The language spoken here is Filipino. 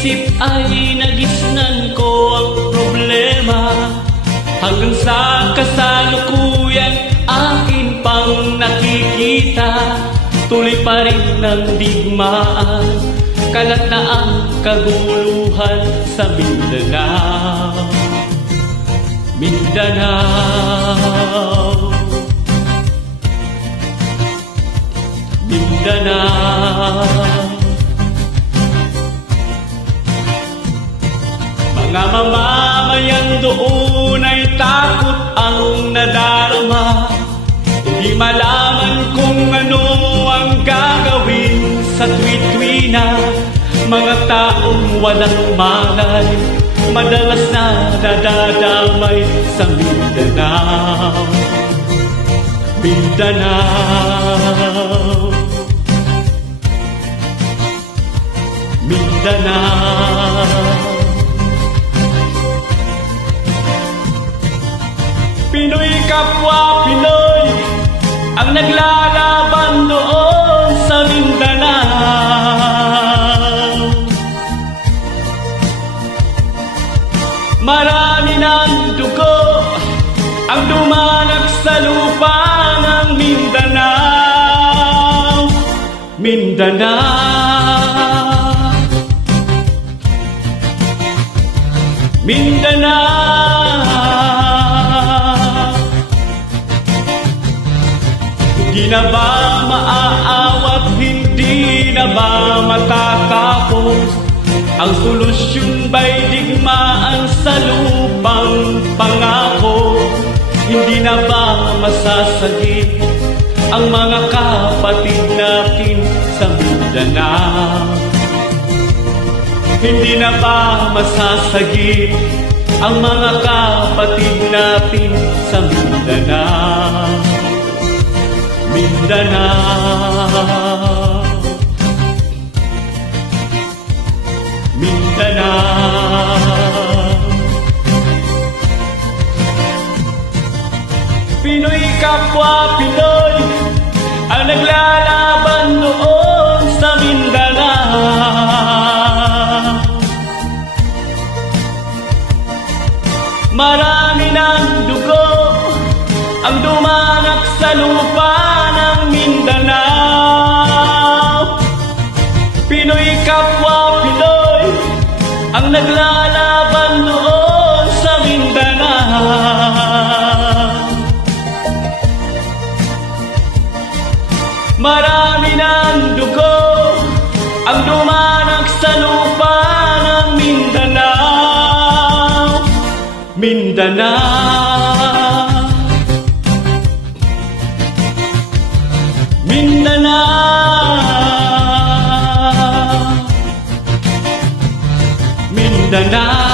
isip ay nagisnan ko ang problema, hanggang sa kasalukuyan akin pang nakikita. Tuloy pa rin ng digmaan, kalat na ang kaguluhan sa Mindanao. Mindanao, Mindanao. Mga mamamayan doon ay takot ang nadarama, hindi malaman kung ano ang gagawin sa tuwi-tuwi na. Mga taong walang malay, madalas na nadadamay sa Mindanao. Mindanao, Mindanao. Pinoy kapwa Pinoy ang naglalaban doon sa Mindanao. Marami ng dugo ang dumanak sa lupa ng Mindanao. Mindanao, Mindanao. Hindi na ba maaawat, hindi na ba matatapos? Ang solusyon ba'y digmaan sa lupang pangako? Hindi na ba masasagip ang mga kapatid natin sa Mindanao? Hindi na ba masasagip ang mga kapatid natin sa Mindanao? Mindanao, Mindanao. Pinoy kapwa Pinoy ang naglalaban noon sa Mindanao. Marami ng dugo ang dumanak sa lupa ng Mindanao. Pinoy kapwa Pinoy ang naglalaban noon sa Mindanao. Marami ng dugo ang dumanak sa lupa ng Mindanao. Mindanao, Mindanao, Mindanao.